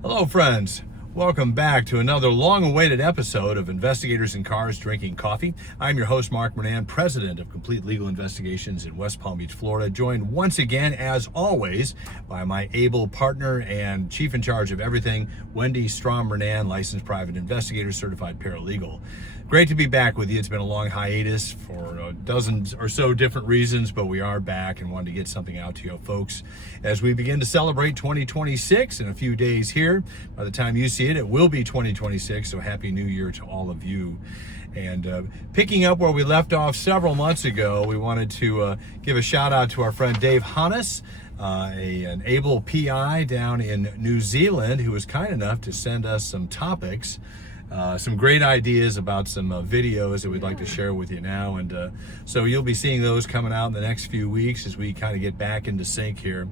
Hello, friends. Welcome back to another long-awaited episode of Investigators in Cars Drinking Coffee. I'm your host, Mark Mernan, president of Complete Legal Investigations in West Palm Beach, Florida, joined once again, as always, by my able partner and chief in charge of everything, Wendy Strom-Mernan, licensed private investigator, certified paralegal. Great to be back with you. It's been a long hiatus for dozens or so different reasons, but we are back and wanted to get something out to you folks as we begin to celebrate 2026 in a few days here. By the time you see it, it will be 2026, so Happy New Year to all of you. And picking up where we left off several months ago, we wanted to give a shout out to our friend Dave Hannes, an able PI down in New Zealand, who was kind enough to send us some topics. Some great ideas about some videos that we'd like to share with you now. And so you'll be seeing those coming out in the next few weeks as we kind of get back into sync here.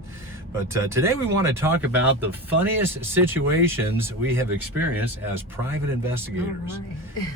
But today we want to talk about the funniest situations we have experienced as private investigators,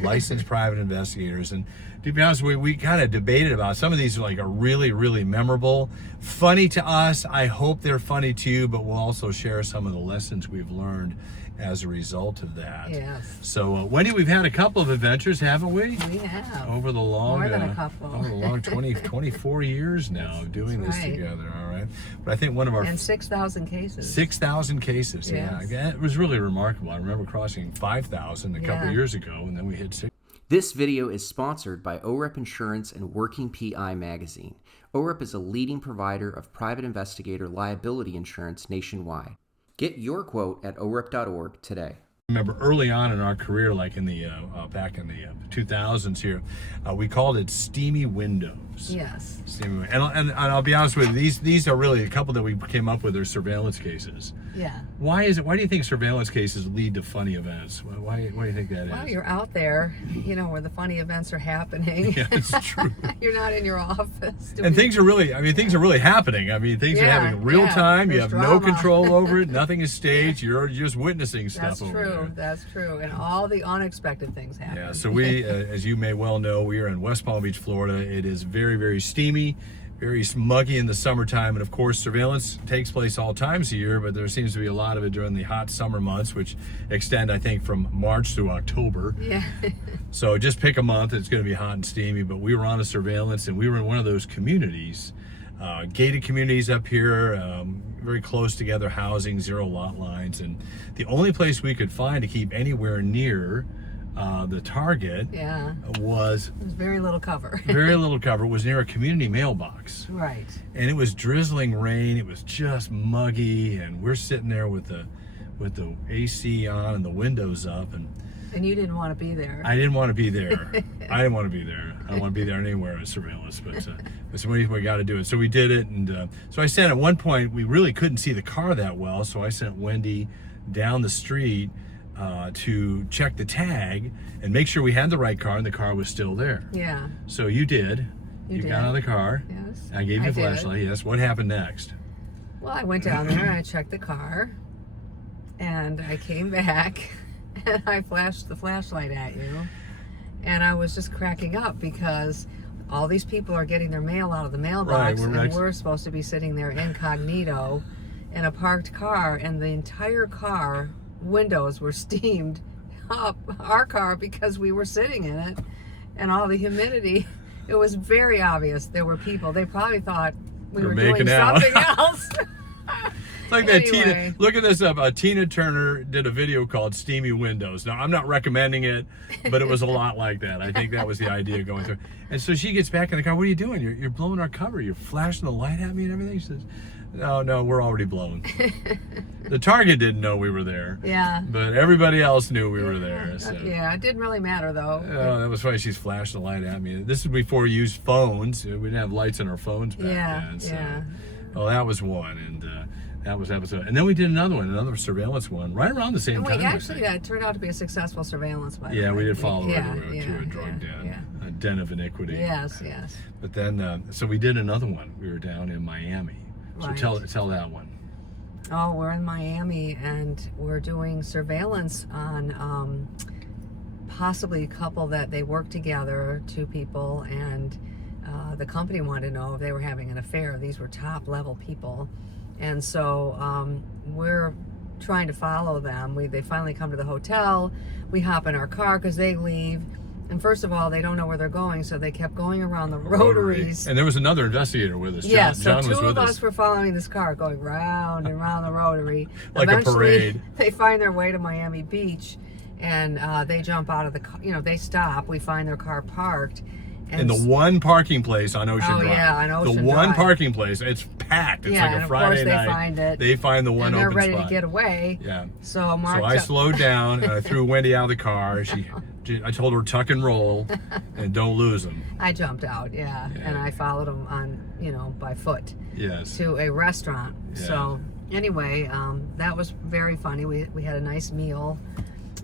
licensed private investigators. And to be honest, we kind of debated about some of these are really, really memorable, funny to us. I hope they're funny to you, but we'll also share some of the lessons we've learned as a result of that. Yes. So, Wendy, we've had a couple of adventures, haven't we? We have. Over the long, More than a couple. over the long 24 years now of doing this right. together, all right? But I think one of our... And 6,000 cases. 6,000 cases, Yes. yeah. It was really remarkable. I remember crossing 5,000 a couple Yeah. years ago, and then we hit 6. This video is sponsored by OREP Insurance and Working PI Magazine. OREP is a leading provider of private investigator liability insurance nationwide. Get your quote at orep.org today. I remember early on in our career, like in the back in the 2000s here, we called it steamy windows. Yes. Steamy, and I'll be honest with you, these are really a couple that we came up with are surveillance cases. Yeah. Why do you think surveillance cases lead to funny events? Why do you think that is? Well, you're out there, where the funny events are happening. Yeah, it's true. You're not in your office. And things are really happening. I mean, things are happening in real time. You There's have no drama. control over it. Nothing is staged. You're just witnessing stuff That's over true. there. That's true. And all the unexpected things happen. Yeah, so we, as you may well know, we are in West Palm Beach, Florida. It is very, very steamy, very muggy in the summertime. And of course, surveillance takes place all times a year, but there seems to be a lot of it during the hot summer months, which extend, I think, from March through October. Yeah. So just pick a month, it's going to be hot and steamy. But we were on a surveillance, and we were in one of those communities, gated communities up here, very close together housing, zero lot lines. And the only place we could find to keep anywhere near the target Yeah. was There's very little cover. very little cover, was near a community mailbox. Right. And it was drizzling rain, it was just muggy, and we're sitting there with the AC on and the windows up, and you didn't want to be there. I didn't want to be there. I didn't want to be there. I don't want to be there anywhere in surveillance, but we got to do it. So we did it, and so I sent, at one point, we really couldn't see the car that well, so I sent Wendy down the street to check the tag and make sure we had the right car and the car was still there. Yeah. So you did. You got out of the car. Yes. I gave you a did. flashlight. Yes. What happened next? Well, I went down there and I checked the car, and I came back and I flashed the flashlight at you, and I was just cracking up because all these people are getting their mail out of the mailbox, and we're supposed to be sitting there incognito in a parked car, and the entire car windows were steamed up our car because we were sitting in it, and all the humidity. It was very obvious there were people. They probably thought we were doing making out. something else. It's like that Tina, look at this up. Tina Turner did a video called Steamy Windows. Now, I'm not recommending it, but it was a lot like that. I think that was the idea going through. And so she gets back in the car. What are you doing? You're blowing our cover. You're flashing the light at me and everything. She says, no, we're already blown. The target didn't know we were there. Yeah. But everybody else knew we were there. So. Yeah, it didn't really matter though. Oh, that was funny. She's flashing the light at me. This is before we used phones. We didn't have lights on our phones back then. So. Yeah. Well, that was one, and that was episode. And then we did another one, another surveillance one, right around the same time. Actually, it turned out to be a successful surveillance. By the way. We did follow her yeah, to a drug den, a den of iniquity. Yes, yes. But then, so we did another one. We were down in Miami. So Right. tell that one. Oh, we're in Miami, and we're doing surveillance on possibly a couple that they work together, two people, and the company wanted to know if they were having an affair. These were top level people. And so we're trying to follow them. They finally come to the hotel. We hop in our car because they leave. And first of all, they don't know where they're going, so they kept going around the rotaries. And there was another investigator with us. Yeah, John so was two with of us. us were following this car, going round and round the rotary. Like a Eventually, parade. They find their way to Miami Beach, and they jump out of the car. They stop. We find their car parked. In the one parking place on Ocean Drive. Yeah, on Ocean The one Drive. parking place. It's packed. It's Yeah, like and a of Friday course they night. find it. They find the one and they're open ready spot. to get away. Yeah. So Mark. So I slowed down and I threw Wendy out of the car. I told her tuck and roll and don't lose them. I jumped out, yeah, and I followed him on, by foot Yes. to a restaurant. Yeah. So anyway, that was very funny. We had a nice meal.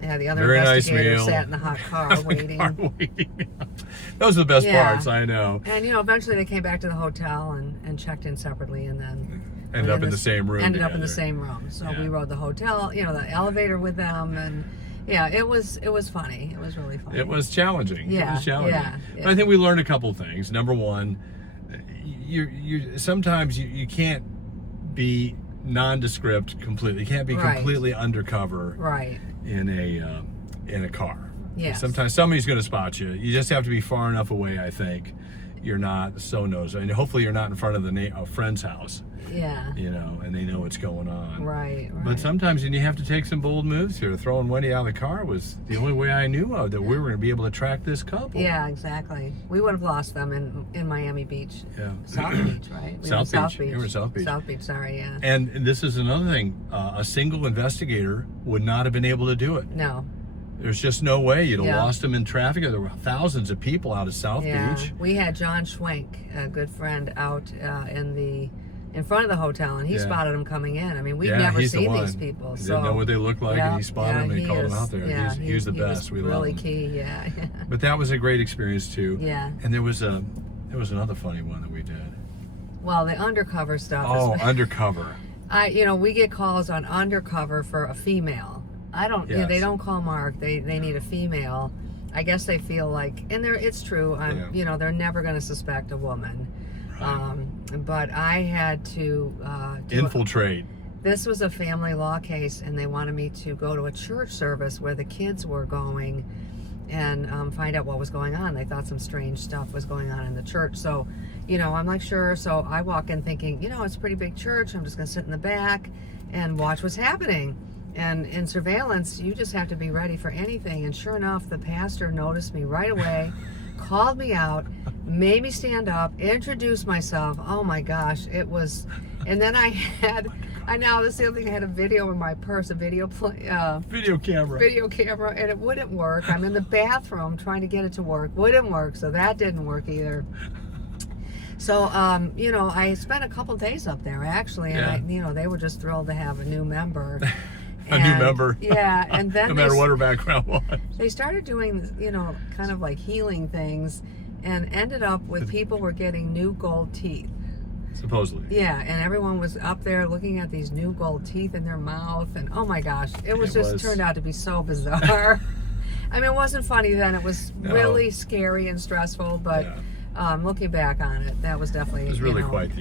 Yeah, the other Very nice investigator meal. sat in the hot car waiting. Those are the best Yeah. parts, I know. And eventually they came back to the hotel and checked in separately, and then Ended up in the same room Ended up in the together. same room. So Yeah. we rode the hotel, the elevator with them, and yeah, it was funny. It was really funny. It was challenging. It Yeah, was challenging. yeah, But I think we learned a couple things. Number one, you sometimes you can't be nondescript completely. You can't be Right. completely undercover Right. in a car. Yes. Sometimes somebody's going to spot you. You just have to be far enough away, I think. You're not so nosy. And hopefully you're not in front of a friend's house, Yeah. and they know what's going on. Right. But sometimes you have to take some bold moves here. Throwing Wendy out of the car was the only way I knew of that we were going to be able to track this couple. Yeah, exactly. We would have lost them in Miami Beach. Yeah. South Beach, right? We were in South Beach. You were in South Beach. South Beach, sorry, yeah. And this is another thing. A single investigator would not have been able to do it. No. There's just no way. You'd have Yeah. lost them in traffic. There were thousands of people out of South Yeah. Beach. We had John Schwenk, a good friend, out in front of the hotel, and he Yeah. spotted them coming in. I mean, we've Yeah, never he's the seen one. these people. He So didn't know what they looked like, and he spotted them and he called them out there. Yeah, he was the best. We really loved him. key, yeah. But that was a great experience too. Yeah. And there was another funny one that we did. Well, the undercover stuff Oh, is undercover. we get calls on undercover for a female. I don't. Yes. They don't call Mark. They need a female. I guess they feel like, and it's true. Yeah. They're never going to suspect a woman. Right. But I had to Infiltrate. This was a family law case, and they wanted me to go to a church service where the kids were going and find out what was going on. They thought some strange stuff was going on in the church. So, I'm like, sure. So I walk in thinking, it's a pretty big church. I'm just going to sit in the back and watch what's happening. And in surveillance, you just have to be ready for anything. And sure enough, the pastor noticed me right away, called me out, made me stand up, introduced myself. Oh my gosh, it was. And then this is the other thing, I had a video in my purse, Video camera. video camera, and it wouldn't work. I'm in the bathroom trying to get it to work. Wouldn't work, so that didn't work either. So, I spent a couple days up there actually, and Yeah. they were just thrilled to have a new member. A new member. Yeah, and then No matter what her background was. they started doing, kind of like healing things, and ended up with people were getting new gold teeth. Supposedly. Yeah, and everyone was up there looking at these new gold teeth in their mouth, and oh my gosh, it was turned out to be so bizarre. I mean, it wasn't funny then. It was really scary and stressful, but looking back on it, that was definitely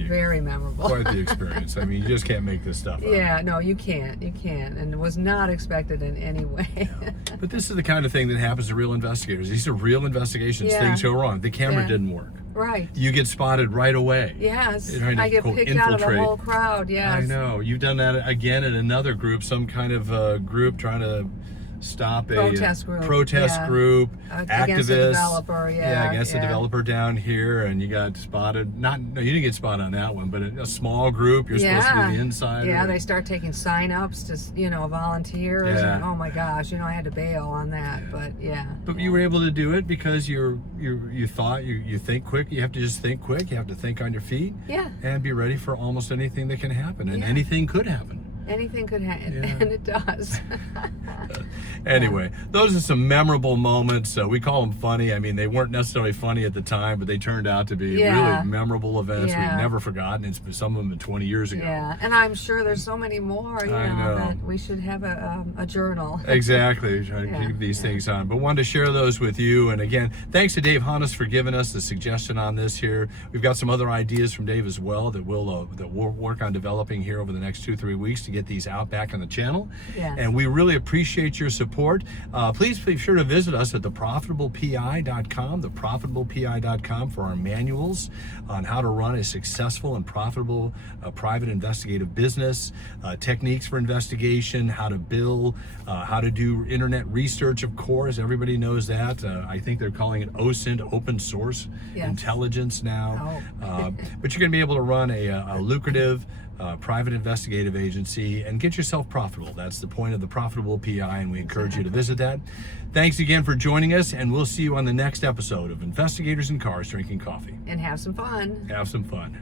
very memorable. Quite the experience. I mean, you just can't make this stuff up. Yeah, no, you can't, and it was not expected in any way. But this is the kind of thing that happens to real investigators. These are real investigations. Yeah. Things go wrong. The camera Yeah. didn't work. Right. You get spotted right away. Yes. You're trying to, I get quote, picked out of the infiltrate. whole crowd. Yes. I know. You've done that again in another group, some kind of group trying to stop a Protest group, yeah. group, Against a activists. developer, against a developer down here, and you got spotted. No, you didn't get spotted on that one, but a small group. You're supposed to be the insider. Yeah, they start taking sign-ups to, volunteers. Yeah. And, oh my gosh, I had to bail on that, but yeah. But you were able to do it because you thought you think quick. You have to just think quick. You have to think on your feet. Yeah. And be ready for almost anything that can happen, and Yeah. anything could happen. Anything could happen, Yeah. and it does. Anyway, those are some memorable moments. We call them funny. I mean, they weren't necessarily funny at the time, but they turned out to be really memorable events Yeah. we've never forgotten. It's been, some of them been 20 years ago. Yeah, and I'm sure there's so many more, I know. that we should have a journal. Exactly. Trying to Yeah, keep these yeah. things on. But wanted to share those with you. And again, thanks to Dave Hannes for giving us the suggestion on this here. We've got some other ideas from Dave as well that we'll work on developing here over the next 2-3 weeks to get get these out back on the channel. Yes. And we really appreciate your support. Please be sure to visit us at theprofitablepi.com, theprofitablepi.com, for our manuals on how to run a successful and profitable private investigative business, techniques for investigation, how to bill, how to do internet research, of course. Everybody knows that. I think they're calling it OSINT, open source Yes. intelligence now. Oh. But you're going to be able to run a lucrative private investigative agency and get yourself profitable. That's the point of the Profitable PI, and we encourage you to visit that. Thanks again for joining us, and we'll see you on the next episode of Investigators in Cars Drinking Coffee. And have some fun. Have some fun.